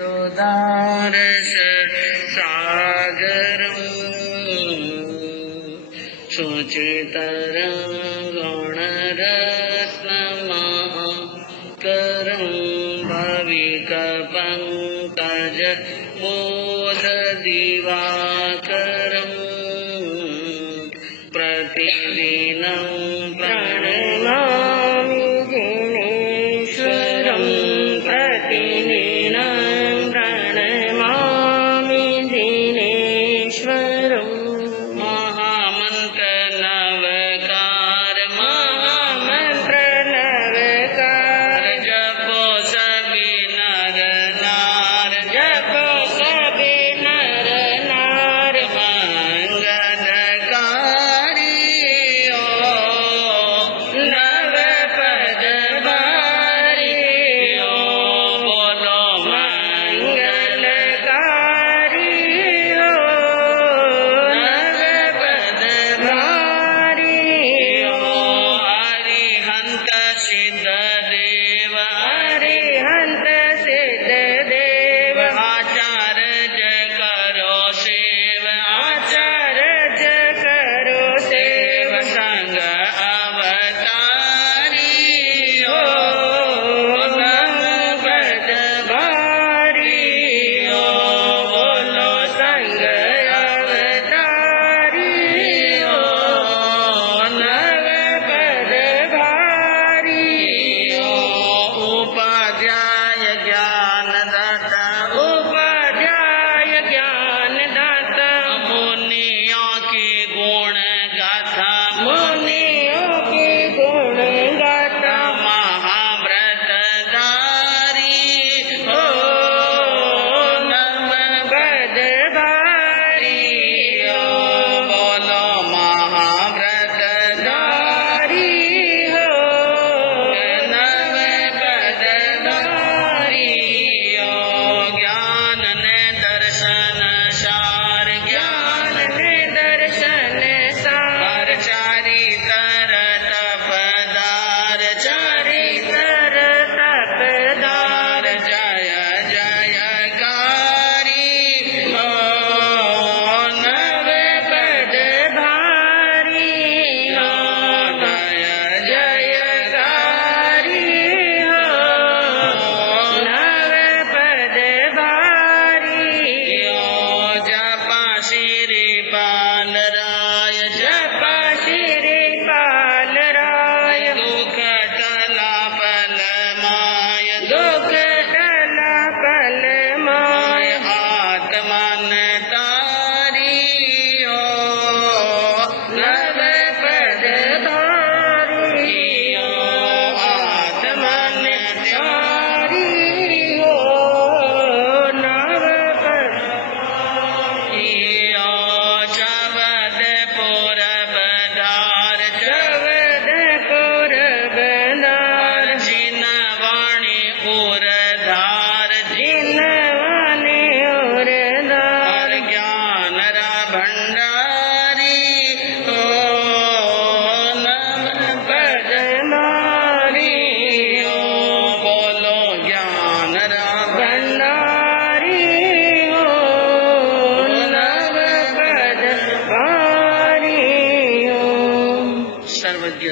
यशोदारस सागरम् शुचितरं गुणरत्नमकरं भविकपङ्कज बोधदिवाकरं प्रतिदिनं प्रणमामि दिनेश्वरं प्रतिदिनं प्रणमामि दिनेश्वरं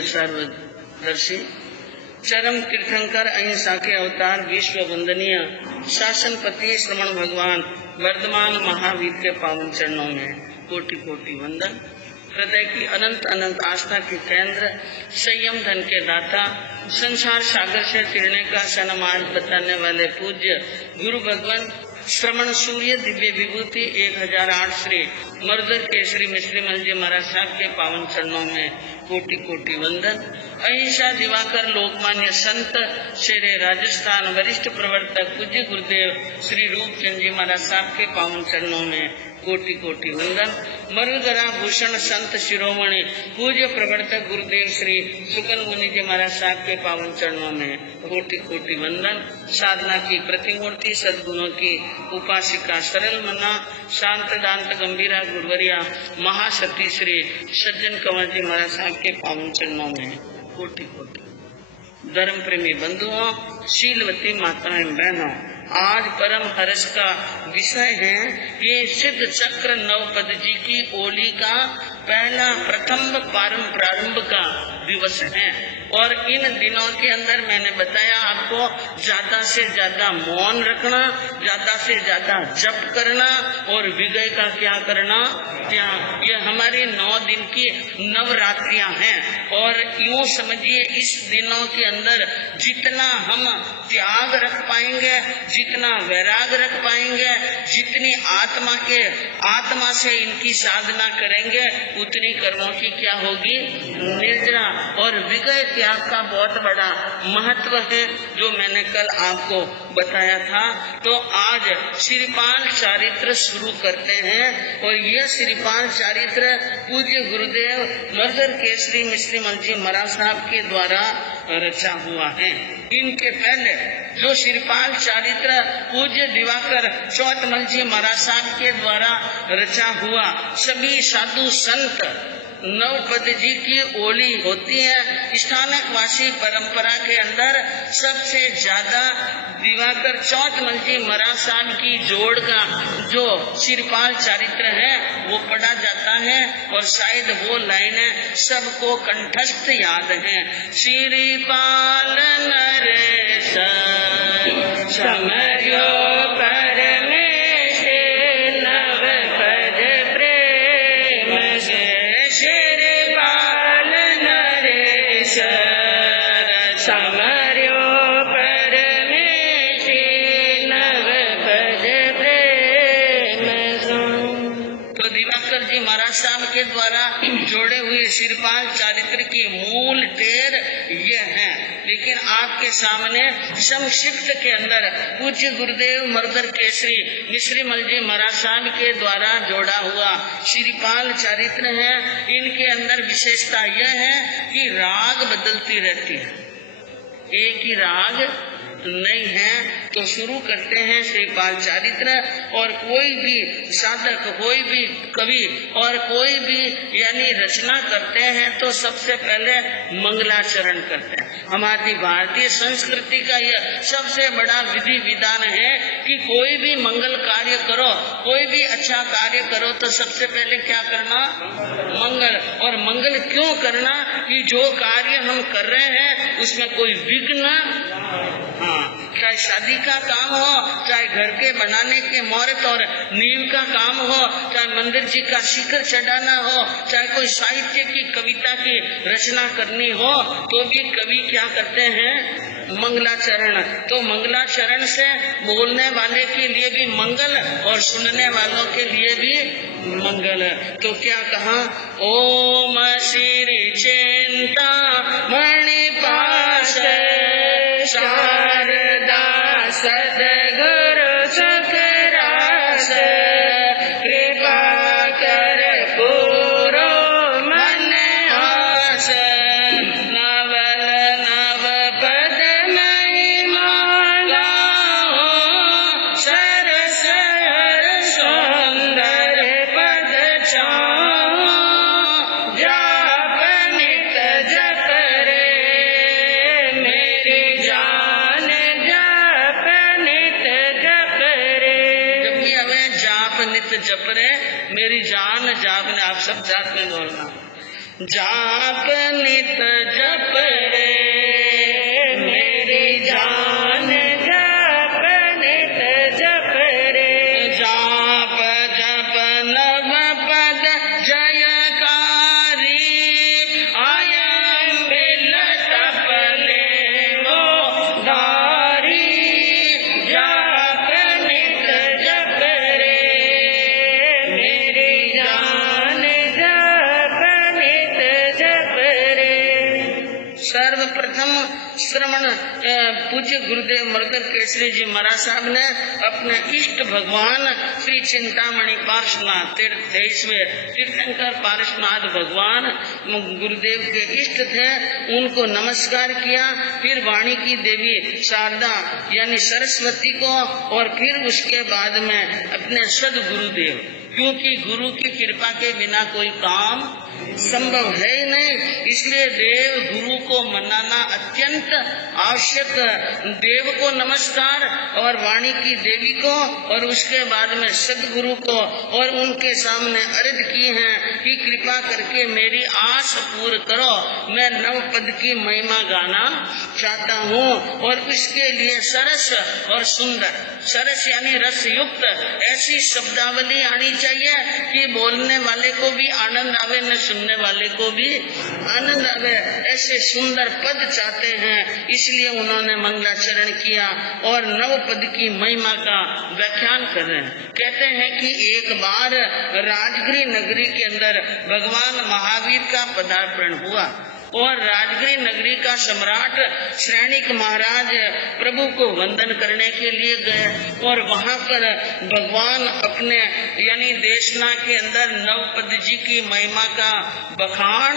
सर्वदर्शी चरम तीर्थंकर अहिंसा के अवतार विश्व वंदनीय शासनपति श्रमण भगवान वर्धमान महावीर के पावन चरणों में कोटि कोटि वंदन। हृदय की अनंत अनंत आस्था के केंद्र, संयम धन के दाता, संसार सागर से तिरने का सन्मार्ग बताने वाले पूज्य गुरु भगवान श्रमण सूर्य दिव्य विभूति 1008 श्री मर्दर केसरी मिश्री मल जी महाराज साहब के पावन चरणों में कोटि कोटि वंदन। अहिंसा दिवाकर लोकमान्य संत शेरे राजस्थान वरिष्ठ प्रवर्तक पूज्य गुरुदेव श्री रूपचंद जी महाराज साहब के पावन चरणों में कोटि कोटि वंदन। मरुधरा भूषण संत शिरोमणि पूज्य प्रवर्तक गुरुदेव श्री सुकन मुनि जी महाराज साहब के पावन चरणों में कोटि कोटि वंदन। साधना की प्रतिमूर्ति सद्गुणों की उपासिका सरल मना शांत दांत गंभीरा गुरुवरिया महासती श्री सज्जन कंवर जी महाराज साहब के पावन चरणों में कोटि कोटि। धर्म प्रेमी बंधुओं, शीलवती माताएं बहनों, आज परम हर्ष का विषय है कि सिद्ध चक्र नवपद जी की ओली का पहला प्रथम प्रारंभ का दिवस है। और इन दिनों के अंदर मैंने बताया आपको ज्यादा से ज्यादा मौन रखना, ज्यादा से ज्यादा जप करना और विजय का क्या करना, त्याग। ये हमारी 9 दिन की नवरात्रियां हैं। और यूं समझिए इस दिनों के अंदर जितना हम त्याग रख पाएंगे, जितना वैराग रख पाएंगे, जितनी आत्मा से इनकी साधना करेंगे, उतनी कर्मों की क्या होगी, निर्जरा। और विजय त्याग का बहुत बड़ा महत्व है जो मैंने कल आपको बताया था। तो आज श्रीपाल चारित्र शुरू करते हैं। और यह श्रीपाल चारित्र पूज्य गुरुदेव मर्दर केसरी मिश्रीमल जी महाराज साहब के द्वारा रचा हुआ है। इनके पहले जो श्रीपाल चारित्र पूज्य दिवाकर चौतमल जी महाराज साहब के द्वारा रचा हुआ, सभी साधु संत नवपद जी की ओली होती है। स्थानकवासी परंपरा के अंदर सबसे ज्यादा दिवाकर चौतमल जी महाराज साहब की जोड़ का जो श्रीपाल चारित्र है वो पढ़ा जाता है। और शायद वो लाइनें सबको कंठस्थ याद है। श्रीपाल नरेश समर्यो के द्वारा जोड़े हुए श्रीपाल चारित्र की मूल टेर ये है। लेकिन आपके सामने संक्षिप्त के अंदर पूज्य गुरुदेव मर्दर केसरी मिश्रीमल जी महाराज साहब के द्वारा जोड़ा हुआ श्रीपाल चारित्र है। इनके अंदर विशेषता यह है कि राग बदलती रहती है, एक ही राग नहीं है। तो शुरू करते हैं श्रीपाल चारित्र। और कोई भी साधक, कोई भी कवि और कोई भी यानी रचना करते हैं तो सबसे पहले मंगलाचरण करते हैं। हमारी भारतीय संस्कृति का यह सबसे बड़ा विधि विधान है कि कोई भी मंगल कार्य करो, कोई भी अच्छा कार्य करो तो सबसे पहले क्या करना, मंगल। और मंगल क्यों करना कि जो कार्य हम कर रहे हैं उसमें कोई विघ्न, चाहे शादी का काम हो, चाहे घर के बनाने के मुहूर्त और नींव का काम हो, चाहे मंदिर जी का शिखर चढ़ाना हो, चाहे कोई साहित्य की कविता की रचना करनी हो, तो भी कवि क्या करते हैं, मंगलाचरण। तो मंगलाचरण से बोलने वाले के लिए भी मंगल और सुनने वालों के लिए भी मंगल। तो क्या कहा, ओम श्री चिंता मणि पाश शारदा सद्गुरु सुखरास कृपा कर पूरो मन आस नवल नव पद महिमा गाओ सरस हर सुंदर पद चाओ जाप नित जप रे मेरी जान जाप नित जप रे। जबकि हमें जाप नित जप रे मेरी जान जाप ने, आप सब जाप में बोलना, जाप नित जप रे मेरी जान जाप नित जप रे। जाप जप नव पद जयकारी आय मिल तपले वो दारी जाप नित जप रे मेरी जान जाप नित जप रे। सर्वप्रथम श्रवण पूज्य गुरुदेव मर्दर केसरी जी महाराज साहब ने अपने इष्ट भगवान श्री चिंतामणि पार्श्वनाथ तीर्थंकर पार्श्वनाथ भगवान गुरुदेव के इष्ट थे, उनको नमस्कार किया। फिर वाणी की देवी शारदा यानी सरस्वती को, और फिर उसके बाद में अपने सद गुरुदेव क्योंकि गुरु की कृपा के बिना कोई काम संभव है ही नहीं। इसलिए देव गुरु को मनाना अत्यंत आवश्यक। देव को नमस्कार और वाणी की देवी को और उसके बाद में सदगुरु को और उनके सामने अर्ज की है कि कृपा करके मेरी आस पूर्ण करो। मैं नव पद की महिमा गाना चाहता हूँ और उसके लिए सरस और सुंदर, सरस यानी रस युक्त ऐसी शब्दावली आनी चाहिए कि बोलने वाले को भी आनंद आवे न सुनने वाले को भी आनंद आवे। ऐसे सुंदर पद चाहते हैं, इसलिए उन्होंने मंगलाचरण किया और नव पद की महिमा का व्याख्यान कर रहे हैं। कहते हैं कि एक बार राजगिरी नगरी के अंदर भगवान महावीर का पदार्पण हुआ और राजगिरी नगरी का सम्राट श्रेणिक महाराज प्रभु को वंदन करने के लिए गए और वहां पर भगवान अपने यानी देशना के अंदर नवपद जी की महिमा का बखान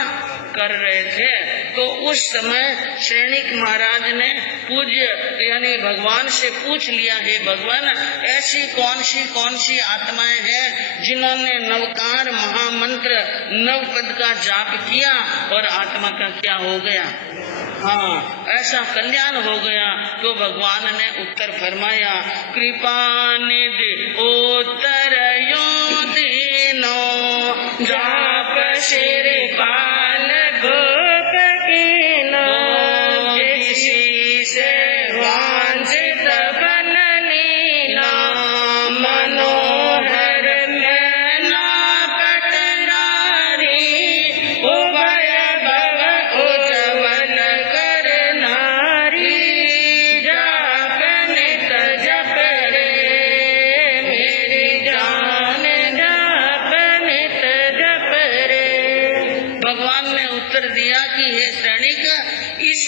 कर रहे थे। तो उस समय श्रेणिक महाराज ने पूज्य यानी भगवान से पूछ लिया, हे भगवान, ऐसी कौन सी आत्माएं हैं जिन्होंने नवकार महामंत्र नवपद का जाप किया और आत्मा का क्या हो गया? हाँ, ऐसा कल्याण हो गया। तो भगवान ने उत्तर फरमाया, कृपा निधि उत्तर यो दीनो जाप श्री पाल भूप कीनो जिसी से वांछित बन लीना मनोहर में ना पटनारी उभय भव उज्जवल करनारी जाप नित जप रे मेरी जान जाप नित जप रे। भगवान ने उत्तर दिया कि हे श्रेणिक, इस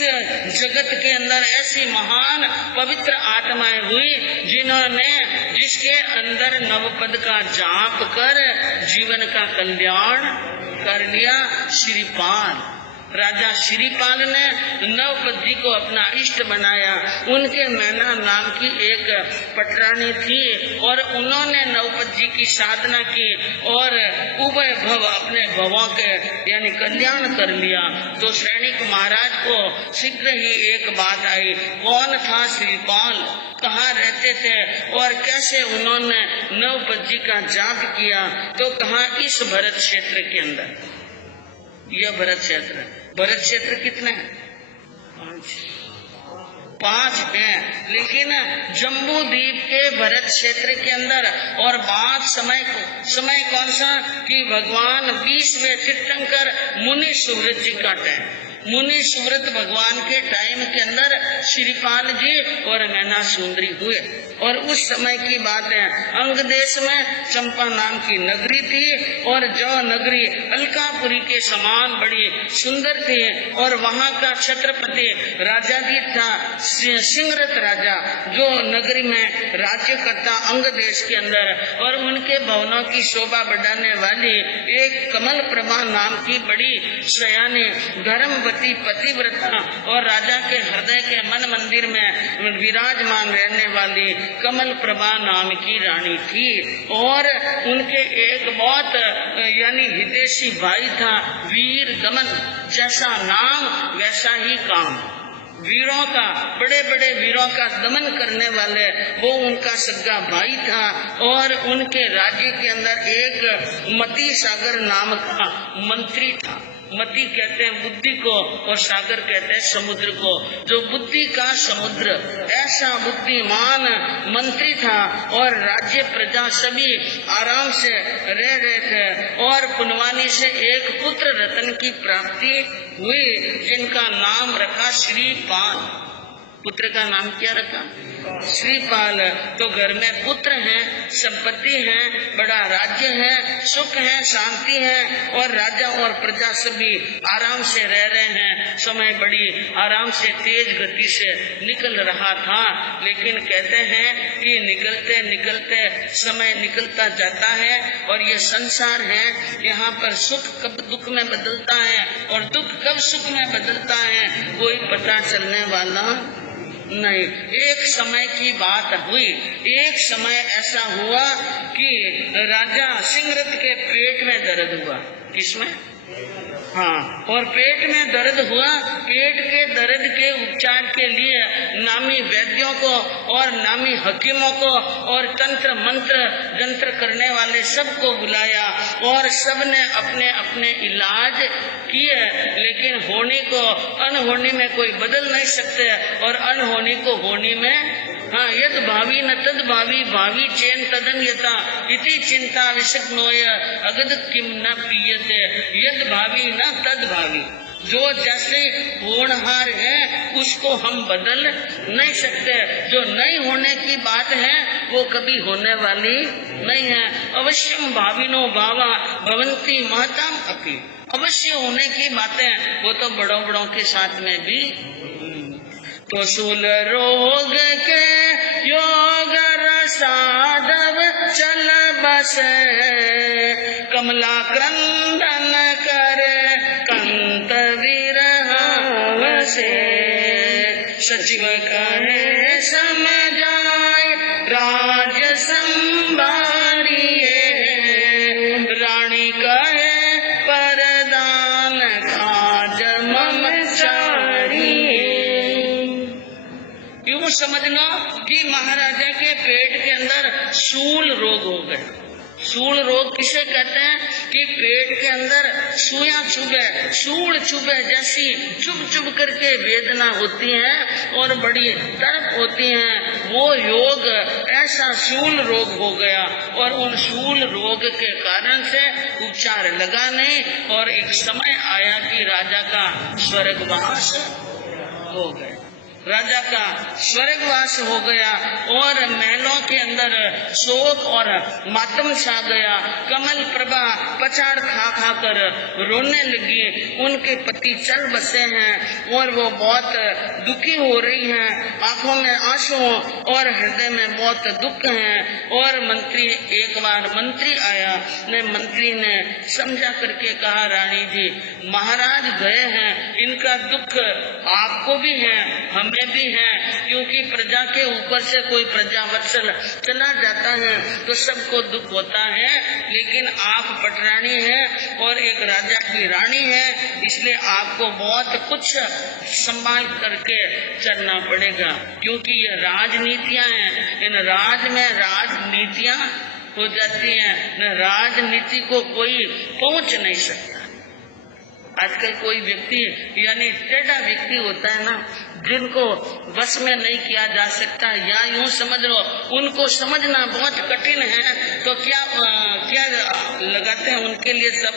जगत के अंदर ऐसी महान पवित्र आत्माएं हुई जिसके अंदर नवपद का जाप कर जीवन का कल्याण कर लिया। श्रीपाल राजा श्रीपाल ने नवपद जी को अपना इष्ट बनाया। उनके मैना नाम की एक पटरानी थी और उन्होंने नवपद जी की साधना की और उभय भव अपने भवों के यानी कल्याण कर लिया। तो सैनिक महाराज को शीघ्र ही एक बात आई, कौन था श्रीपाल, कहाँ रहते थे और कैसे उन्होंने नवपद जी का जाप किया। तो कहा इस भरत क्षेत्र के अंदर, यह भरत क्षेत्र, भरत क्षेत्र कितने हैं? 5 हैं, लेकिन जम्बू द्वीप के भरत क्षेत्र के अंदर। और बात समय कौन सा कि भगवान 20वें तीर्थंकर मुनि सुव्रत जी का टाइम, मुनि सुव्रत भगवान के टाइम के अंदर श्रीपाल जी और मैना सुंदरी हुए। और उस समय की बात है, अंग देश में चंपा नाम की नगरी थी और जो नगरी अलकापुरी के समान बड़ी सुंदर थी और वहाँ का छत्रपति राजा भी था सिंहरथ राजा, जो नगरी में राज्य करता अंग देश के अंदर। और उनके भवनों की शोभा बढ़ाने वाली एक कमल प्रभा नाम की बड़ी सयानी धर्मवती पतिव्रता और राजा के हृदय के मन मंदिर में विराजमान रहने वाली कमल प्रभा नाम की रानी थी। और उनके एक बहुत यानी हितैषी भाई था वीर गमन, जैसा नाम वैसा ही काम, वीरों का, बड़े बड़े वीरों का दमन करने वाले वो उनका सगा भाई था। और उनके राज्य के अंदर एक मती सागर नाम का मंत्री था। मती कहते हैं बुद्धि को और सागर कहते हैं समुद्र को, जो बुद्धि का समुद्र, ऐसा बुद्धिमान मंत्री था। और राज्य प्रजा सभी आराम से रह रहे थे। और पुनवानी से एक पुत्र रतन की प्राप्ति हुई, जिनका नाम रखा श्रीपाल। पुत्र का नाम क्या रखा? श्रीपाल। तो घर में पुत्र हैं, संपत्ति है, बड़ा राज्य है, सुख है, शांति है और राजा और प्रजा सभी आराम से रह रहे हैं। समय बड़ी आराम से तेज गति से निकल रहा था। लेकिन कहते हैं कि निकलते निकलते समय निकलता जाता है और ये संसार है, यहाँ पर सुख कब दुख में बदलता है और दुख कब सुख में बदलता है कोई पता चलने वाला नहीं, एक समय की बात हुई। एक समय ऐसा हुआ कि राजा सिंहरथ के पेट में दर्द हुआ। किसमें? हाँ, और पेट में दर्द हुआ। पेट के दर्द के उपचार के लिए नामी वैद्यों को और नामी हकीमों को और तंत्र मंत्र जंत्र करने वाले सबको बुलाया और सबने अपने अपने इलाज किए, लेकिन होनी को अनहोनी में कोई बदल नहीं सकते और अनहोनी को होनी में हाँ, यद भावी न तद भावी, भावी चेन तदन यथा इति चिंता विषग्नोय अगद किम न पीयते। यद भावी न तद भावी, जो जैसे होनहार है उसको हम बदल नहीं सकते। जो नहीं होने की बात है वो कभी होने वाली नहीं है। अवश्यम भाविनो भावा भवंती महताम अपि, अवश्य होने की बातें वो तो बड़ों बड़ों के साथ में भी। तो शूल रोग के योग रसादव चल बस, कमला क्रंदन करे कंत विरह वसे। सचिव कहे समझाए राज संभारिए, रानी कहे परदान काज मम चारिए। यूं समझना कि महाराजा के पेट के अंदर शूल रोग हो गया। शूल रोग किसे कहते हैं? कि पेट के अंदर सुइयां चुभे, शूल चुभे जैसी चुभ चुभ करके वेदना होती है और बड़ी तड़प होती है। वो योग ऐसा शूल रोग हो गया और उन शूल रोग के कारण से उपचार लगा नहीं और एक समय आया कि राजा का स्वर्गवास हो गया। राजा का स्वर्गवास हो गया और महलों के अंदर शोक और मातम छा गया। कमल प्रभा पछाड़ खा खा कर रोने लगी। उनके पति चल बसे हैं और वो बहुत दुखी हो रही हैं, आंखों में आंसू और हृदय में बहुत दुख है। और मंत्री, एक बार मंत्री आया, मंत्री ने समझा करके कहा, रानी जी महाराज गए हैं, इनका दुख आपको भी है हमें भी है, क्योंकि प्रजा के ऊपर से कोई प्रजा वत्सल चला जाता है तो सबको दुख होता है, लेकिन आप पटरानी हैं और एक राजा की रानी है, इसलिए आपको बहुत कुछ संभाल करके चलना पड़ेगा, क्योंकि ये राजनीतियां हैं। इन राज में राजनीतियां हो जाती हैं, न राजनीति को कोई पहुंच नहीं सकता। आजकल कोई व्यक्ति यानी टेढ़ा व्यक्ति होता है ना, जिनको बस में नहीं किया जा सकता, या यूं समझ लो उनको समझना बहुत कठिन है, तो क्या लगाते हैं उनके लिए सब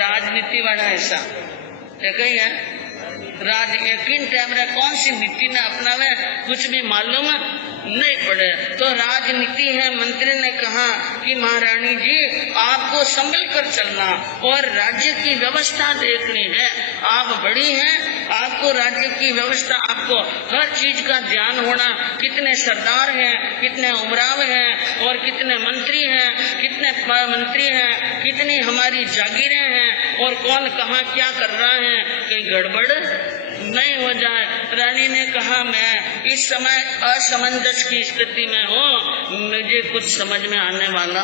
राजनीति वाला ऐसा कहीं है। राज यकीन टाइम कौन सी नीति ने अपनावे कुछ भी मालूम नहीं पड़े। तो राजनीति है। मंत्री ने कहा कि महारानी जी आपको संभल कर चलना और राज्य की व्यवस्था देखनी है। आप बड़ी हैं, आपको राज्य की व्यवस्था, आपको हर चीज का ध्यान होना, कितने सरदार हैं, कितने उमराव हैं और कितने मंत्री हैं, कितने मंत्री हैं, कितनी हमारी जागीरें हैं और कौन कहाँ क्या कर रहा है, कोई गड़बड़ नहीं हो जाए। रानी ने कहा मैं इस समय असमंजस की स्थिति में हूँ, मुझे कुछ समझ में आने वाला।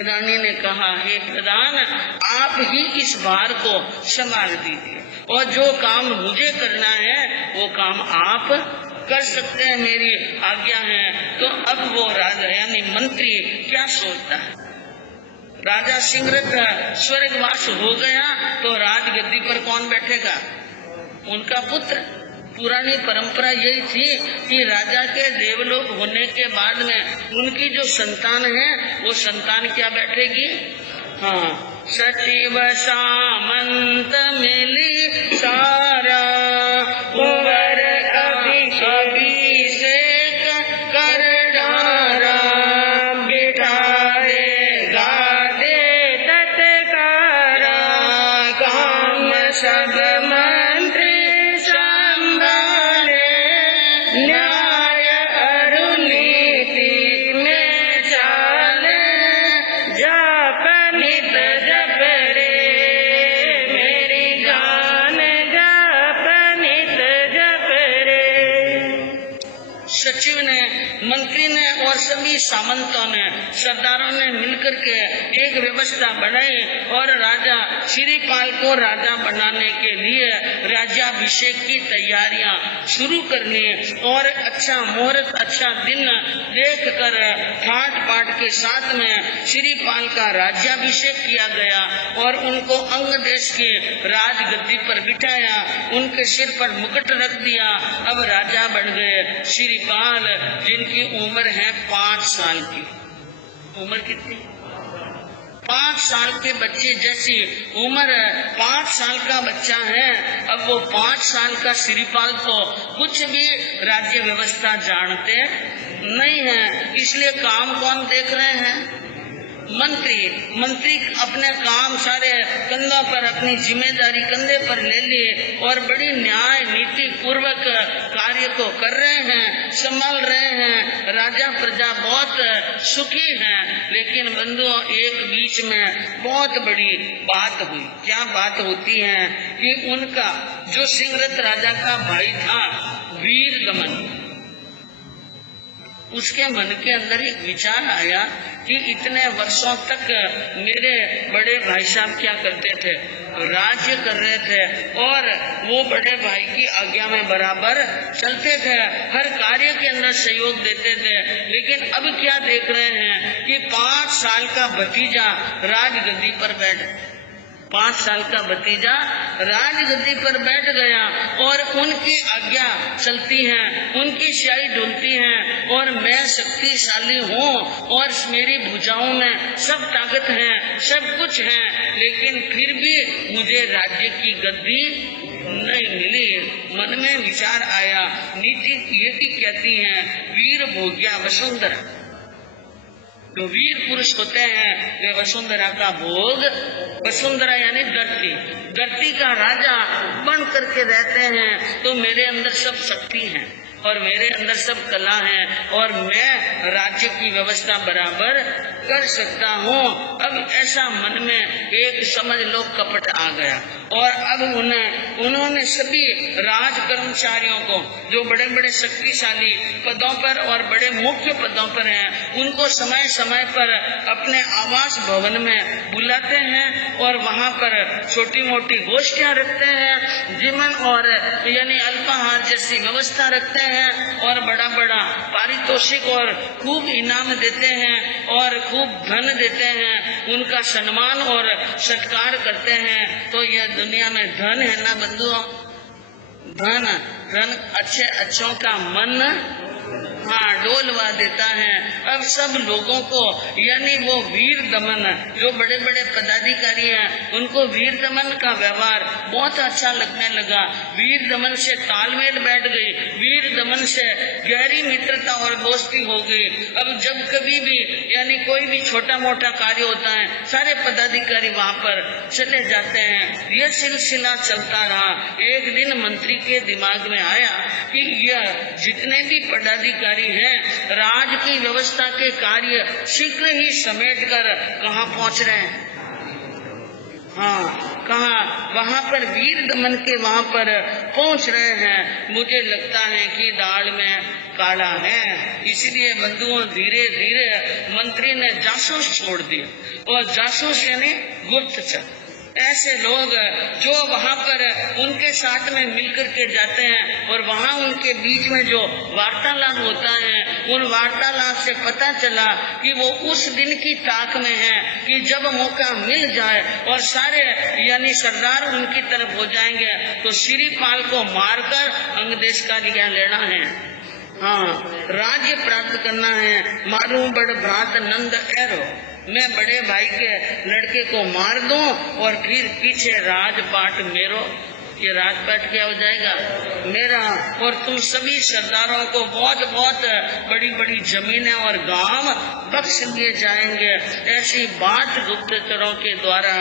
रानी ने कहा हे प्रधान, आप ही इस भार को संभाल दीजिए और जो काम मुझे करना है वो काम आप कर सकते हैं, मेरी आज्ञा है। तो अब वो राजा यानी मंत्री क्या सोचता है, राजा सिंहरथ स्वर्गवास हो गया तो राजगद्दी पर कौन बैठेगा? उनका पुत्र। पुरानी परंपरा यही थी कि राजा के देवलोक होने के बाद में उनकी जो संतान है वो संतान क्या बैठेगी? हाँ, सचिव सामंत मिली सारा, कुंवर अभिषेक कर डारा, बिठाए गादे तत्कारा, काम सब मंत्री संभाले, न्याय और नीति में चाले, जाप नित जप रे मेरी जान मंत्री ने और सभी सामंतों ने, सरदारों ने मिलकर के एक व्यवस्था बनाई और राजा श्रीपाल को राजा बनाने के लिए राज्याभिषेक की तैयारियां शुरू करनी और अच्छा मुहूर्त, अच्छा दिन देख कर ठाट पाट के साथ में श्रीपाल का राज्याभिषेक किया गया और उनको अंग देश की राजगद्दी पर बिठाया, उनके सिर पर मुकुट रख दिया। अब राजा बन गए श्रीपाल, जिनकी उम्र है 5 साल की। उम्र कितनी? 5 साल के बच्चे जैसी उम्र, 5 साल का बच्चा है। अब वो 5 साल का श्रीपाल तो कुछ भी राज्य व्यवस्था जानते नहीं है, इसलिए काम कौन देख रहे हैं? मंत्री अपने काम सारे कंधों पर, अपनी जिम्मेदारी कंधे पर ले लिए और बड़ी न्याय नीति पूर्वक कार्य को कर रहे हैं, संभाल रहे हैं। राजा प्रजा बहुत सुखी हैं। लेकिन बंधुओं, एक बीच में बहुत बड़ी बात हुई। क्या बात होती है कि उनका जो सिंहरथ राजा का भाई था वीर दमन, उसके मन के अंदर एक विचार आया कि इतने वर्षों तक मेरे बड़े भाई साहब क्या करते थे? राज्य कर रहे थे और वो बड़े भाई की आज्ञा में बराबर चलते थे, हर कार्य के अंदर सहयोग देते थे। लेकिन अब क्या देख रहे हैं कि 5 साल का भतीजा राजगद्दी पर बैठ 5 साल का भतीजा राजगद्दी पर बैठ गया और उनकी आज्ञा चलती है, उनकी स्याही ढुलती है और मैं शक्तिशाली हूँ और मेरी भुजाओं में सब ताकत है, सब कुछ है, लेकिन फिर भी मुझे राज्य की गद्दी नहीं मिली। मन में विचार आया, नीति ये भी कहती है वीर भोग्या वसुंधरा, जो वीर पुरुष होते हैं वे वसुंधरा का भोग, वसुंधरा यानी धरती का राजा बन करके रहते हैं। तो मेरे अंदर सब शक्ति है और मेरे अंदर सब कला है और मैं राज्य की व्यवस्था बराबर कर सकता हूँ। अब ऐसा मन में एक समझ लो कपट आ गया और अब उन्होंने सभी राज कर्मचारियों को, जो बड़े बड़े शक्तिशाली पदों पर और बड़े मुख्य पदों पर हैं, उनको समय समय पर अपने आवास भवन में बुलाते हैं और वहाँ पर छोटी मोटी गोष्ठियाँ रखते हैं, जीवन और यानी अल्पाहार जैसी व्यवस्था रखते हैं और बड़ा बड़ा पारितोषिक और खूब इनाम देते हैं और खूब धन देते हैं, उनका सम्मान और सत्कार करते हैं। तो यह दुनिया में धन है ना बंधुओं, धन अच्छों का मन डोलवा देता है। अब सब लोगों को यानी वो वीर दमन, जो बड़े बड़े पदाधिकारी हैं, उनको वीर दमन का व्यवहार बहुत अच्छा लगने लगा। वीर दमन से तालमेल बैठ गई, वीर दमन से गहरी मित्रता और दोस्ती हो गई। अब जब कभी भी यानी कोई भी छोटा मोटा कार्य होता है, सारे पदाधिकारी वहाँ पर चले जाते हैं। यह सिलसिला चलता रहा। एक दिन मंत्री के दिमाग में आया कि यह जितने भी पदाधिकारी हैं, राज की व्यवस्था के कार्य शीघ्र ही समेटकर कहाँ पहुँच रहे हैं? कहाँ? वहाँ पर वीर दमन के वहाँ पर पहुँच रहे हैं। मुझे लगता है कि दाल में काला है। इसलिए बंधुओं, धीरे धीरे मंत्री ने जासूस छोड़ दिए और जासूस यानी गुप्तचर, ऐसे लोग जो वहाँ पर उनके साथ में मिलकर के जाते हैं और वहाँ उनके बीच में जो वार्तालाप होता है, उन वार्तालाप से पता चला कि वो उस दिन की ताक में है कि जब मौका मिल जाए और सारे यानी सरदार उनकी तरफ हो जाएंगे तो श्रीपाल को मारकर अंगदेश का लिया लेना है, राज्य प्राप्त करना है। मारू बड़ भ्रात नंद एरो, मैं बड़े भाई के लड़के को मार दूं और फिर पीछे राजपाट मेरो, ये राजपाट क्या हो जाएगा? मेरा। और तुम सभी सरदारों को बहुत बहुत बड़ी बड़ी जमीनें और गांव बख्श दिए जाएंगे। ऐसी बात गुप्तचरों के द्वारा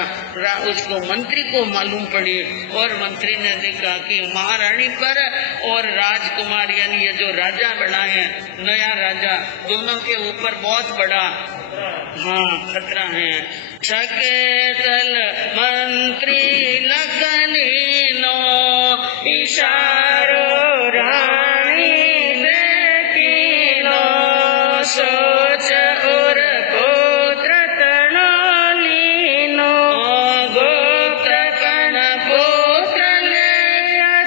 उसको मंत्री को मालूम पड़ी और मंत्री ने देखा कि महारानी पर और राजकुमार यानी ये जो राजा बना है, नया राजा, दोनों के ऊपर बहुत बड़ा खतरा है। सकेतल मंत्री लखनीनो इशारो रानी देखिनो, सोच और पुत्र तनो लीनो गोत्र कण पुत्र ले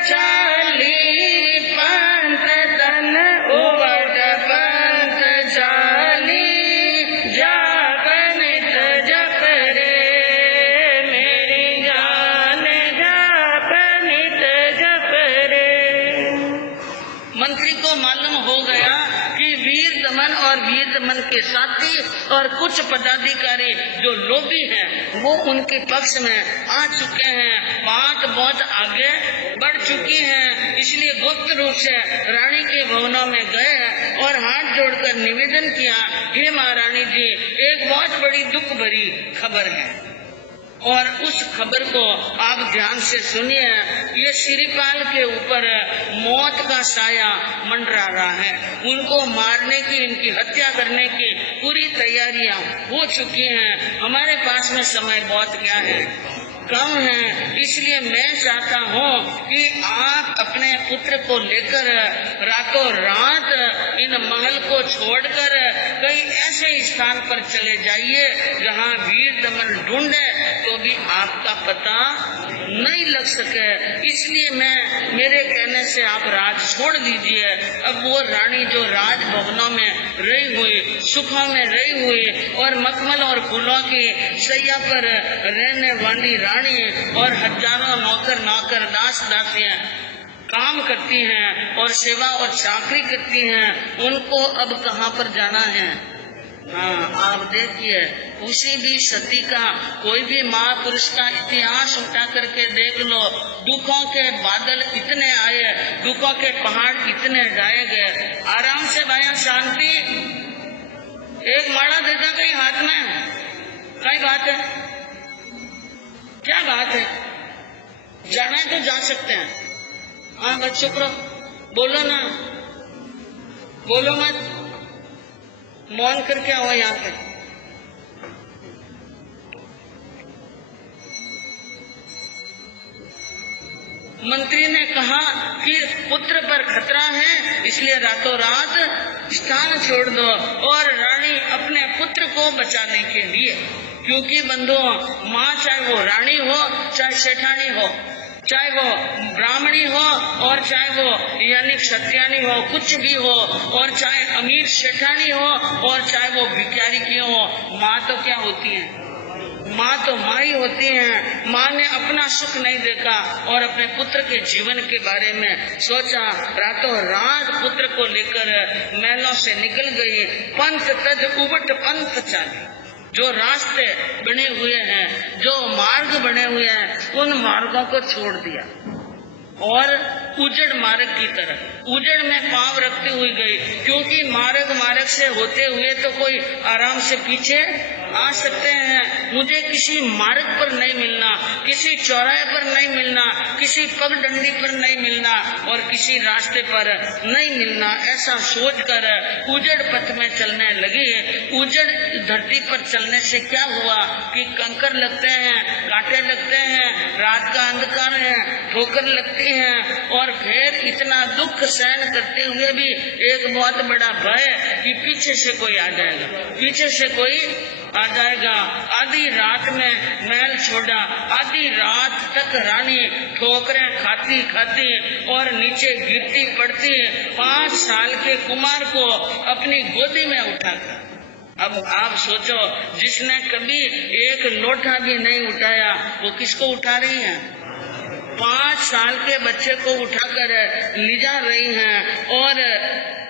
चाली पंथ तन उवट पंथ चाली जापनित जप रे मेरी जान जापनित जप रे। मंत्री को मालूम हो गया कि वीर दमन और वीर दमन के साथी और कुछ पदाधिकारी जो लोभी हैं वो उनके पक्ष में आ चुके हैं, बात बहुत आगे बढ़ चुकी है। इसलिए गुप्त रूप से रानी के भवनों में गए और हाथ जोड़कर निवेदन किया, हे महारानी जी, एक बहुत बड़ी दुख भरी खबर है और उस खबर को आप ध्यान से सुनिए। ये श्रीपाल के ऊपर मौत का साया मंडरा रहा है। उनको मारने की, इनकी हत्या करने की पूरी तैयारियां हो चुकी हैं। हमारे पास में समय बहुत क्या है, कम है। इसलिए मैं चाहता हूँ कि आप अपने पुत्र को लेकर रातों रात इन महल को छोड़कर कहीं ऐसे स्थान पर चले जाइए जहाँ वीर दमन ढूंढे तो भी आपका पता नहीं लग सके। इसलिए मेरे कहने से आप राज छोड़ दीजिए। अब वो रानी जो राज भवनों में रही हुई, सुखों में रही हुई और मखमल और फूलों की शैया पर रहने वाली रानी और हजारों नौकर दास दासियां काम करती हैं और सेवा और चाकरी करती हैं, उनको अब कहाँ पर जाना है। हाँ, आप देखिए, उसी भी सती का कोई भी महापुरुष का इतिहास उठा करके देख लो, दुखों के बादल इतने आए, दुखों के पहाड़ इतने ढाए गए, आराम से भाई शांति, एक माला देता कहीं हाथ में, कई बात है, क्या बात है, जाना है तो जा सकते हैं। हाँ बच्चों को बोलो ना, बोलो मत, मौन करके आओ यहाँ पे। मंत्री ने कहा कि पुत्र पर खतरा है, इसलिए रातों रात स्थान छोड़ दो। और रानी अपने पुत्र को बचाने के लिए, क्योंकि बंधुओं, माँ चाहे वो रानी हो, चाहे सेठानी हो, चाहे वो ब्राह्मणी हो और चाहे वो यानी क्षत्रियानी हो, कुछ भी हो, और चाहे अमीर सेठानी हो और चाहे वो भिखारी की हो, माँ तो क्या होती है, माँ तो माँ ही होती है। माँ ने अपना सुख नहीं देखा और अपने पुत्र के जीवन के बारे में सोचा। रातों रात पुत्र को लेकर महलों से निकल गई। पंथ तज उबट पंथ चाली, जो रास्ते बने हुए हैं, जो मार्ग बने हुए हैं, उन मार्गों को छोड़ दिया और उजड़ मार्ग की तरफ, उजड़ में पांव रखती हुई गई। क्योंकि मार्ग से होते हुए तो कोई आराम से पीछे आ सकते हैं। मुझे किसी मार्ग पर नहीं मिलना, किसी चौराहे पर नहीं मिलना, किसी पगडंडी पर नहीं मिलना और किसी रास्ते पर नहीं मिलना, ऐसा सोचकर उजड़ पथ में चलने लगी। उजड़ धरती पर चलने से क्या हुआ कि कंकर लगते हैं, कांटे लगते हैं, रात का अंधकार है, ठोकर लगती है और फिर इतना दुख सहन करते हुए भी एक बहुत बड़ा भय कि पीछे से कोई आ जाएगा, पीछे से कोई आ जाएगा। आधी रात में महल छोड़ा, आधी रात तक रानी ठोकरें खाती खाती और नीचे गिरती पड़ती 5 साल के कुमार को अपनी गोदी में उठाकर। अब आप सोचो, जिसने कभी एक लोटा भी नहीं उठाया वो किसको उठा रही है? 5 साल के बच्चे को उठाकर ले जा रही हैं। और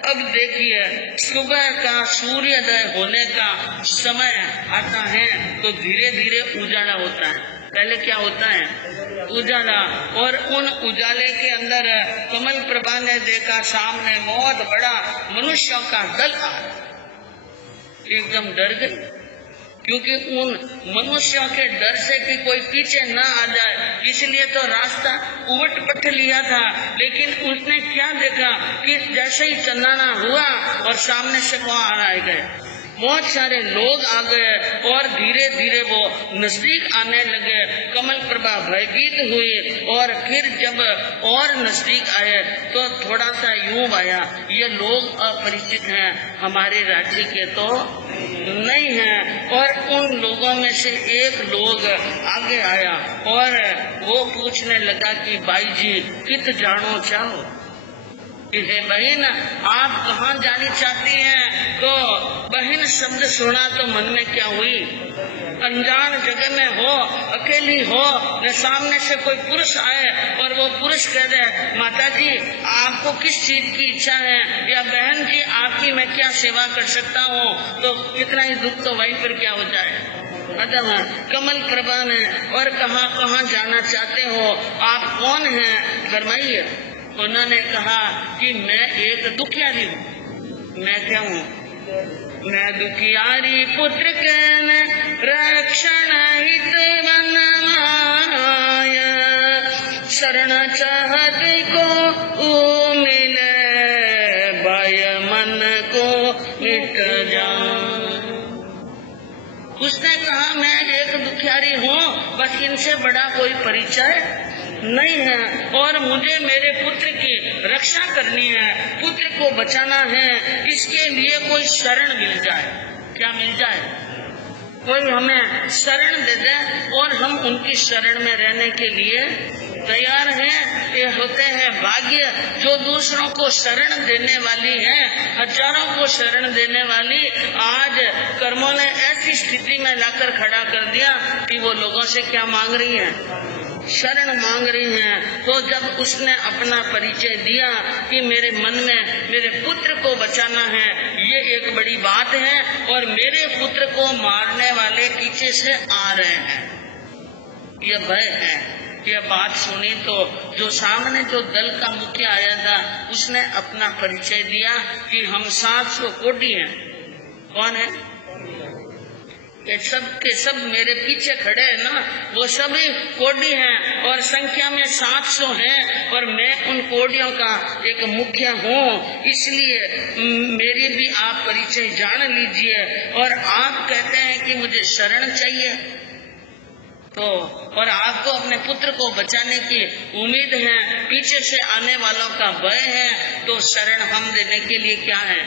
अब देखिए, सुबह का सूर्योदय होने का समय आता है तो धीरे धीरे उजाला होता है। पहले क्या होता है? उजाला। और उन उजाले के अंदर कमल प्रभा ने देखा सामने बहुत बड़ा मनुष्यों का दल आ रहा। एकदम डर गई, क्योंकि उन मनुष्यों के डर से कि कोई पीछे न आ जाए, इसलिए तो रास्ता उलट पट लिया था। लेकिन उसने क्या देखा कि जैसे ही चंदाना हुआ और सामने से वो आ गए, बहुत सारे लोग आ गए और धीरे धीरे वो नजदीक आने लगे। कमल प्रभा भयभीत हुई और फिर जब और नजदीक आए तो थोड़ा सा यूं आया, ये लोग अपरिचित हैं, हमारे राज्य के तो नहीं हैं। और उन लोगों में से एक लोग आगे आया और वो पूछने लगा कि भाई जी कित जानो चाहो, हे बहन आप कहाँ जानी चाहती हैं? तो बहन शब्द सुना तो मन में क्या हुई, अनजान जगह में हो, अकेली हो, न सामने से कोई पुरुष आए और वो पुरुष कह दे माता जी आपको किस चीज की इच्छा है, या बहन जी आपकी मैं क्या सेवा कर सकता हूँ, तो कितना ही दुख तो वहीं पर क्या हो जाए। मतलब कमल प्रभा ने और कहाँ कहाँ जाना चाहते हो, आप कौन हैं, फरमाइए। उन्होंने कहा कि मैं एक दुखियारी हूँ। मैं क्या हूँ? मैं दुखियारी पुत्र कैन रक्षण हित मन माय, शरण चाहत को मिले भय मन को मिट जाए। उसने कहा मैं एक दुखियारी हूँ, बस इनसे बड़ा कोई परिचय नहीं है और मुझे मेरे पुत्र की रक्षा करनी है, पुत्र को बचाना है, इसके लिए कोई शरण मिल जाए। क्या मिल जाए? कोई हमें शरण दे दे और हम उनकी शरण में रहने के लिए तैयार हैं। ये होते हैं भाग्य जो दूसरों को शरण देने वाली है, हजारों को शरण देने वाली। आज कर्मों ने ऐसी स्थिति में लाकर खड़ा कर दिया कि वो लोगों से क्या मांग रही है, शरण मांग रही हैं। तो जब उसने अपना परिचय दिया कि मेरे मन में मेरे पुत्र को बचाना है, ये एक बड़ी बात है और मेरे पुत्र को मारने वाले पीछे से आ रहे हैं, ये भय है। यह बात सुनी तो जो सामने जो दल का मुखिया आया था उसने अपना परिचय दिया कि हम 700 कोटी हैं। कौन है? ये सब के सब मेरे पीछे खड़े हैं ना, वो सभी कोडी हैं और संख्या में 700 हैं और मैं उन कोडियों का एक मुखिया हूँ, इसलिए मेरी भी आप परिचय जान लीजिए। और आप कहते हैं कि मुझे शरण चाहिए, तो और आपको अपने पुत्र को बचाने की उम्मीद है, पीछे से आने वालों का भय है, तो शरण हम देने के लिए क्या है,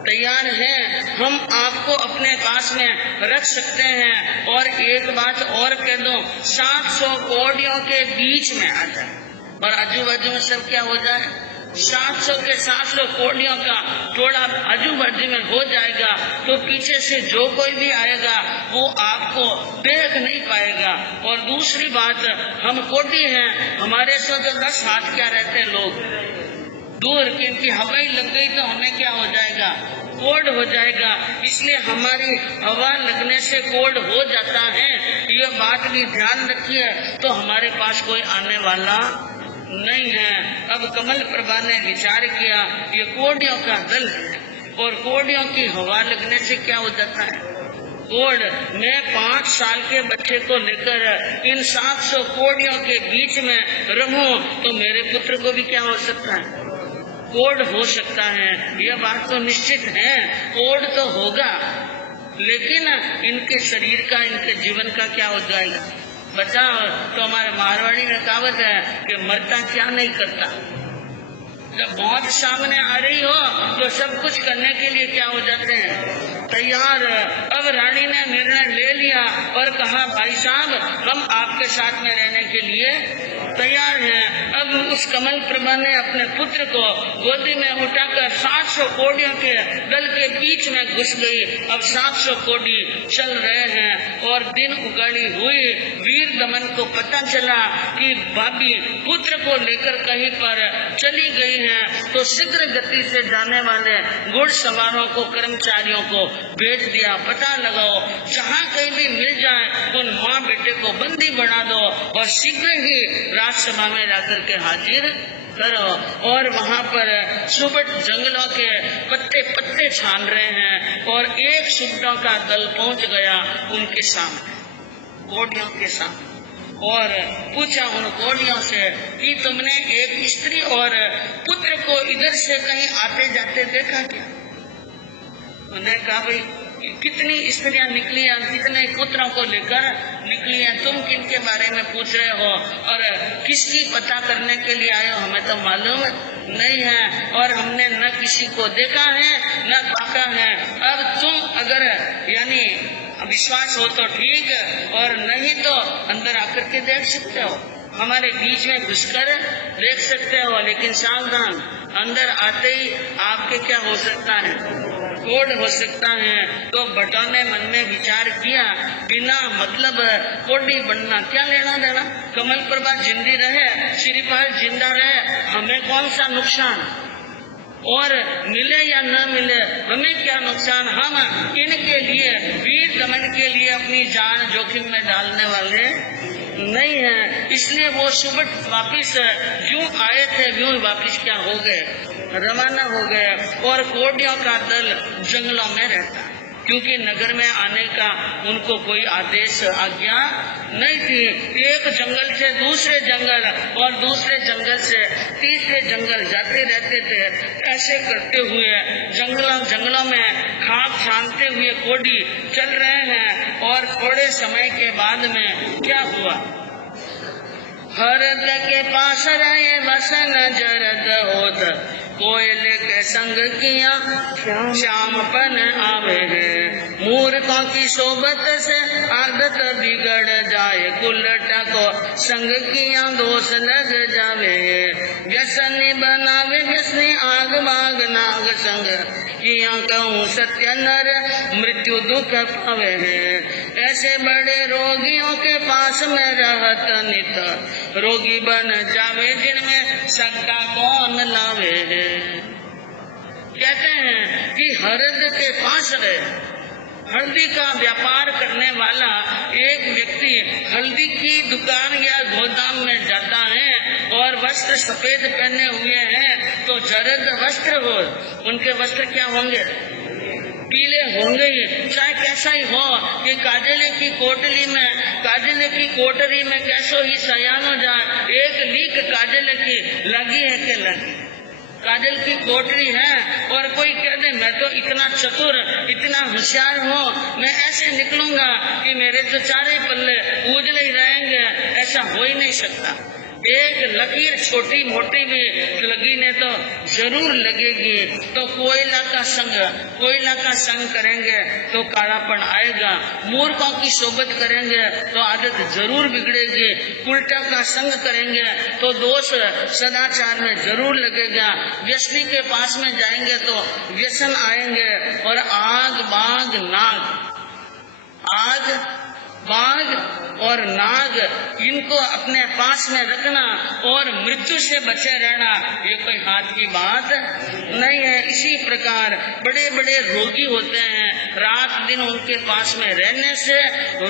तैयार हैं। हम आपको अपने पास में रख सकते हैं। और एक बात और कह दो, 700 कोडियों के बीच में आ जाए और आजू बाजू में सब क्या हो जाए, 700 के 700 कोडियों का टोला आजू बाजू में हो जाएगा, तो पीछे से जो कोई भी आएगा वो आपको देख नहीं पाएगा। और दूसरी बात, हम कोडी हैं, हमारे से जो 10 हाथ क्या रहते लोग दूर, क्योंकि हवाई लग गई तो हमें क्या हो जाएगा, कोड हो जाएगा। इसलिए हमारी हवा लगने से कोड हो जाता है, ये बात भी ध्यान रखिए। तो हमारे पास कोई आने वाला नहीं है। अब कमल प्रभा ने विचार किया, ये कोडियों का दल है और कोडियों की हवा लगने से क्या हो जाता है, कोड। मैं 5 साल के बच्चे को लेकर इन 700 कोडियों के बीच में रहूं तो मेरे पुत्र को भी क्या हो सकता है, कोड हो सकता है। यह बात तो निश्चित है, कोड तो होगा, लेकिन इनके शरीर का, इनके जीवन का क्या हो जाएगा, बचा। तो हमारे मारवाड़ी में कहावत है कि मरता क्या नहीं करता। जब मौत सामने आ रही हो तो सब कुछ करने के लिए क्या हो जाते हैं, तैयार। अब रानी ने निर्णय ले लिया और कहा भाई साहब हम आपके साथ में रहने के लिए तैयार हैं। अब उस कमल प्रभा ने अपने पुत्र को गोदी में उठाकर 700 कोडियों के दल के बीच में घुस गई। अब 700 कोडी चल रहे हैं और दिन उगाड़ी हुई। वीर दमन को पता चला कि भाभी पुत्र को लेकर कहीं पर चली गई है, तो शीघ्र गति से जाने वाले घुड़सवारों को, कर्मचारियों को भेज दिया, पता लगाओ, जहाँ कहीं भी मिल जाए उन माँ बेटे को बंदी बना दो और शीघ्र ही राजसभा में जाकर के हाजिर करो। और वहाँ पर सुबह जंगलों के पत्ते पत्ते छान रहे हैं और एक सुबह का दल पहुँच गया उनके सामने, कोडियों के सामने, और पूछा उन कोडियों से कि तुमने एक स्त्री और पुत्र को इधर से कहीं आते जाते देखा क्या? उन्होंने कहा भाई कितनी स्त्रियां निकली हैं, कितने पुत्रों को लेकर निकली हैं, तुम किन के बारे में पूछ रहे हो और किसकी पता करने के लिए आए हो, हमें तो मालूम नहीं है और हमने न किसी को देखा है न पाका है। अब तुम अगर यानी विश्वास हो तो ठीक, और नहीं तो अंदर आकर के देख सकते हो, हमारे बीच में घुसकर देख सकते हो, लेकिन सावधान, अंदर आते ही आपके क्या हो सकता है, कोड हो सकता है। तो भट्टों ने मन में विचार किया, बिना मतलब कोडी बनना क्या लेना देना, कमल प्रभा जिंदी रहे, श्रीपाल जिंदा रहे, हमें कौन सा नुकसान, और मिले या न मिले हमें क्या नुकसान। हम इनके लिए वीर दमन के लिए अपनी जान जोखिम में डालने वाले नहीं है। इसलिए वो सुबह वापिस जो आए थे यूं वापिस क्या हो गए, रवाना हो गए। और कोडियों का दल जंगलों में रहता, क्योंकि नगर में आने का उनको कोई आदेश आज्ञा नहीं थी। एक जंगल से दूसरे जंगल और दूसरे जंगल से तीसरे जंगल जाते रहते थे। ऐसे करते हुए जंगलों में खाक छानते हुए कोडी चल रहे हैं। और थोड़े समय के बाद में क्या हुआ, हरद के पास रहे वसन जरद होत, कोयले के संग किया श्यामपन आवे है। मूर्खों की सोबत से आदत बिगड़ जाए, कुलटा को संग किया दोष लग जावे है। व्यसनी बनावे व्यसनी आग बाग नाग संग किया कहूँ सत्य नर मृत्यु दुख पावे है। ऐसे बड़े रोगियों के पास में रहत नित, रोगी बन जावे जिनमें शंका कौन लावे है। कहते हैं कि हरद के पास रहे, हल्दी का व्यापार करने वाला एक व्यक्ति हल्दी की दुकान या गोदाम में जाता है और वस्त्र सफेद पहने हुए हैं, तो जरद वस्त्र हो, उनके वस्त्र क्या होंगे, पीले होंगे ही, चाहे कैसा ही हो कि काजले की कोटरी में कैसो ही सयान हो जाए, एक लीक काजल की लगी है कि लगी, काजल की कोटरी है और कोई कह दे मैं तो इतना चतुर इतना होशियार हूँ, मैं ऐसे निकलूंगा कि मेरे तो चारे पल्ले उजले ही रहेंगे, ऐसा हो ही नहीं सकता। एक लकीर छोटी मोटी भी लगी ने तो जरूर लगेगी। तो कोयला का संग करेंगे तो कालापन आएगा, मूर्खों की सोबत करेंगे तो आदत जरूर बिगड़ेगी, उल्टा का संग करेंगे तो दोष सदाचार में जरूर लगेगा, व्यसनी के पास में जाएंगे तो व्यसन आएंगे। और आग बाघ और नाग इनको अपने पास में रखना और मृत्यु से बचे रहना, ये कोई हाथ की बात नहीं है। इसी प्रकार बड़े बड़े रोगी होते हैं, रात दिन उनके पास में रहने से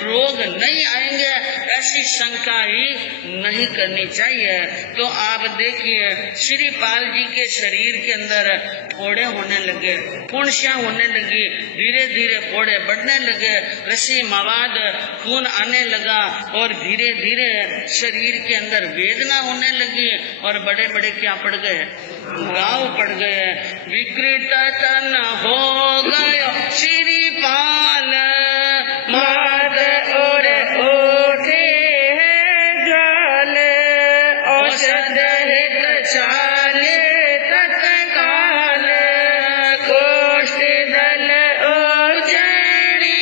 रोग नहीं आएंगे, ऐसी शंका ही नहीं करनी चाहिए। तो आप देखिए श्रीपाल जी के शरीर के अंदर फोड़े होने लगे, फुंसियां होने लगी, धीरे धीरे फोड़े बढ़ने लगे, रसी मवाद खून आने लगा और धीरे धीरे शरीर के अंदर वेदना होने लगी और बड़े बड़े क्या पड़ गए, घाव पड़ गए। विकृत तन हो गयो श्रीपाल, माद और ओठे है ज्वाल, औषध हित चाले तत्काल, कोष्ठ दल उज्जैनी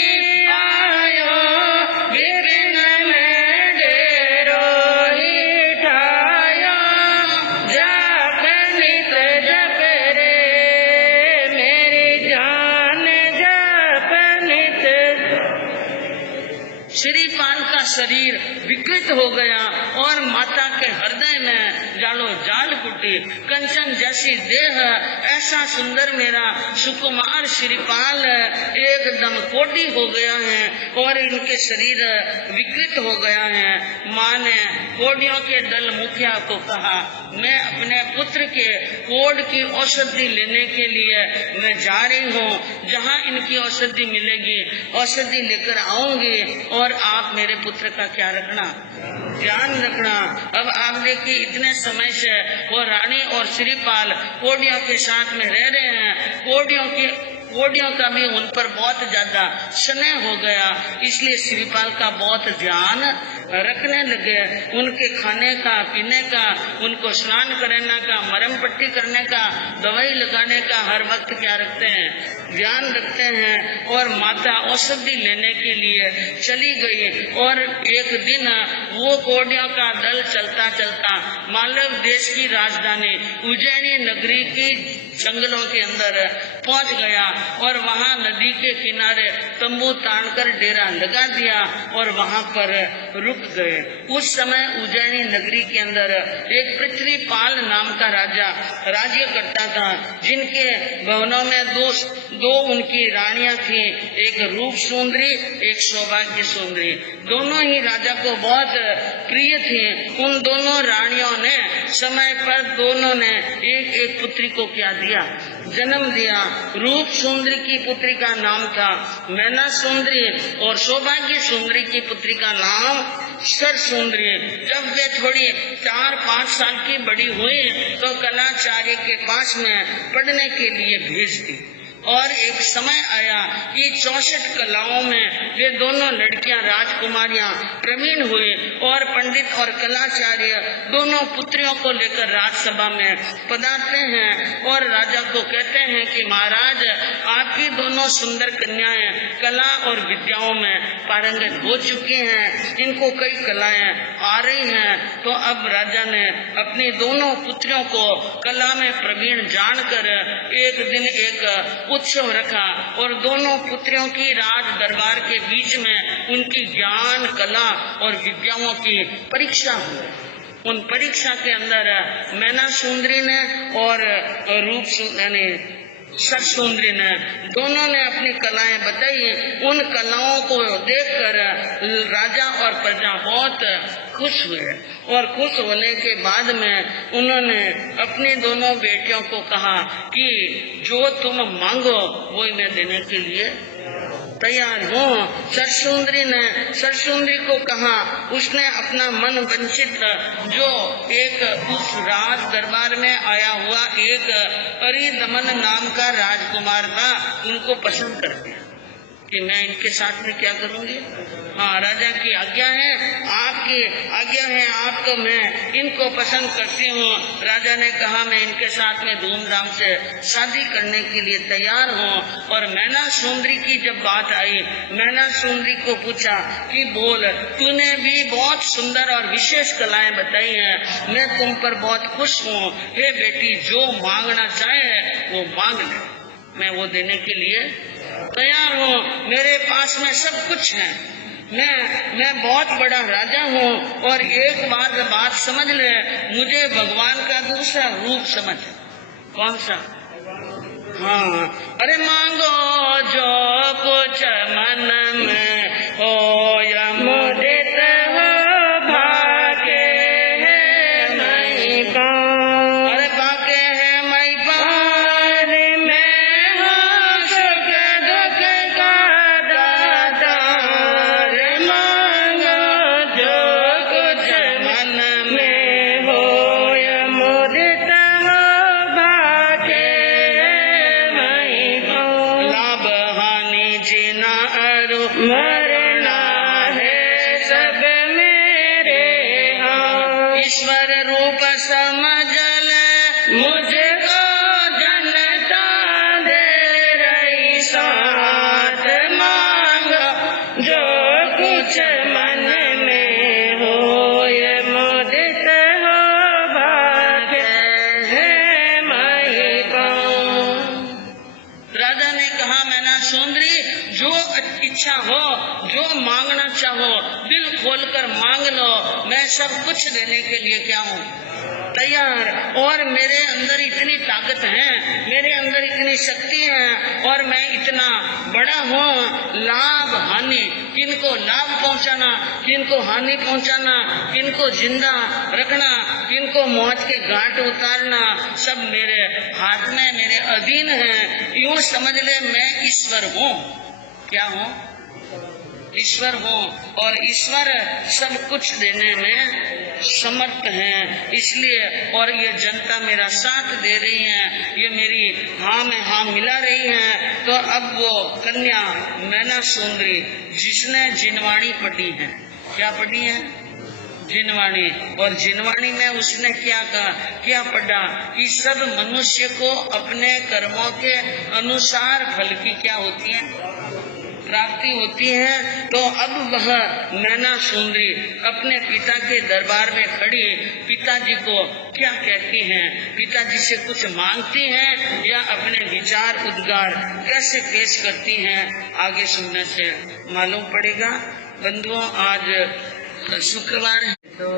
आयो, विपिन में डेरो ही ठायो, जाप नित जप रे मेरी जान जप नित। श्रीपाल का शरीर विकृत हो गया और माता के हृदय में जालो जाल कुटी, कंचन जैसी देह, ऐसा सुंदर मेरा सुकुमार श्रीपाल एकदम कोटी हो गया है और इनके शरीर विकृत हो गया है। माँ ने कोडियों के दल मुखिया को कहा, मैं अपने पुत्र के कोड की औषधि लेने के लिए मैं जा रही हूँ, जहाँ इनकी औषधि मिलेगी औषधि लेकर आऊंगी और आप मेरे पुत्र का क्या रखना, ध्यान रखना। अब आप देखिए इतने समय से वो रानी और श्रीपाल कोडियों के साथ में रह रहे हैं, कोडियों का भी उन पर बहुत ज्यादा स्नेह हो गया, इसलिए श्रीपाल का बहुत ध्यान रखने लगे। उनके खाने का, पीने का, उनको स्नान कराने का, मरहम पट्टी करने का, दवाई लगाने का हर वक्त क्या रखते हैं, ध्यान रखते हैं। और माता औषधि लेने के लिए चली गई और एक दिन वो कोडियों का दल चलता चलता मालव देश की राजधानी उज्जैनी नगरी की जंगलों के अंदर पहुंच गया और वहां नदी के किनारे तंबू तानकर डेरा लगा दिया और वहां पर रुक गए। उस समय उज्जैनी नगरी के अंदर एक पृथ्वीपाल नाम का राजा राज्य करता था, जिनके भवनों में दो उनकी रानियां थी, एक रूप सुंदरी, एक सौभाग्य सुंदरी। दोनों ही राजा को बहुत प्रिय थी। उन दोनों रानियों ने समय पर दोनों ने एक एक पुत्री को क्या दिया, जन्म दिया। रूप सुंदरी की पुत्री का नाम था मैना सुंदरी और सौभाग्य सुंदरी की पुत्री का नाम सर सुंदरी। जब वे थोड़ी 4-5 साल की बड़ी हुई तो कलाचार्य के पास में पढ़ने के लिए भेज दी और एक समय आया कि 64 कलाओं में वे दोनों लड़कियां राजकुमारियां प्रवीण हुई और पंडित और कलाचार्य दोनों पुत्रियों को लेकर राजसभा में पधारते हैं और राजा को कहते हैं कि महाराज, आपकी दोनों सुंदर कन्याएं कला और विद्याओं में पारंगत हो चुकी हैं, इनको कई कलाएं आ रही हैं। तो अब राजा ने अपनी दोनों पुत्रियों को कला में प्रवीण जानकर एक दिन एक उत्सव रखा और दोनों पुत्रियों की राज दरबार के बीच में उनकी ज्ञान, कला और विद्याओं की परीक्षा हुई। उन परीक्षा के अंदर मैना सुंदरी ने और रूप सर सुंदरी ने दोनों ने अपनी कलाएं बताई। उन कलाओं को देखकर राजा और प्रजा बहुत खुश हुए और खुश होने के बाद में उन्होंने अपनी दोनों बेटियों को कहा कि जो तुम मांगो वो मैं देने के लिए तैयार हूँ। सरसुंदरी को कहा, उसने अपना मन वंचित जो एक उस राज दरबार में आया हुआ एक अरिदमन नाम का राजकुमार था, उनको पसंद कर दिया कि मैं इनके साथ में क्या करूंगी। हाँ, राजा की आज्ञा है, आपकी आज्ञा है, आप तो मैं इनको पसंद करती हूँ। राजा ने कहा मैं इनके साथ में धूमधाम से शादी करने के लिए तैयार हूँ। और मैना सुंदरी की जब बात आई, मैना सुंदरी को पूछा कि बोल, तूने भी बहुत सुंदर और विशेष कलाएं बताई हैं, मैं तुम पर बहुत खुश हूँ। हे बेटी, जो मांगना चाहे वो मांग ले, मैं वो देने के लिए तैयार हूँ। मेरे पास में सब कुछ है, मैं बहुत बड़ा राजा हूँ। और एक बात समझ ले, मुझे भगवान का दूसरा रूप समझ। कौन सा? हाँ, अरे मांगो जो कुछ मन में हो या मुझे मरना है सब मेरे हाँ। ईश्वर रूप समझ ले मुझको जनता दे रही साथ, मांग जो कुछ मन में हो ये मुदित हो भाग्य है माई पाऊं। राजा ने कहा मैना सुंदरी, जो इच्छा हो, जो मांगना चाहो, दिल खोलकर मांग लो, मैं सब कुछ देने के लिए क्या हूँ तैयार। और मेरे अंदर इतनी ताकत है, मेरे अंदर इतनी शक्ति है और मैं इतना बड़ा हूँ। लाभ हानि, किनको लाभ पहुँचाना, किनको हानि पहुँचाना, किनको जिंदा रखना, किनको मौत के घाट उतारना, सब मेरे हाथ में, मेरे अधीन है। यूँ समझ ले मैं ईश्वर हूँ। क्या हूँ? ईश्वर हूँ। और ईश्वर सब कुछ देने में समर्थ हैं, इसलिए और ये जनता मेरा साथ दे रही है, ये मेरी हाँ में हाँ मिला रही है। तो अब वो कन्या मैना सुंदरी जिसने जिनवाणी पढ़ी है, क्या पढ़ी है? जिनवाणी। और जिनवाणी में उसने क्या कहा, क्या पढ़ा कि सब मनुष्य को अपने कर्मों के अनुसार फल की क्या होती है? प्राप्ति होती है। तो अब वह नैना सुंदरी अपने पिता के दरबार में खड़ी पिताजी को क्या कहती हैं, पिताजी से कुछ मांगती हैं या अपने विचार उद्गार कैसे पेश करती हैं, आगे सुनने से मालूम पड़ेगा। बंधुओं, आज शुक्रवार है। तो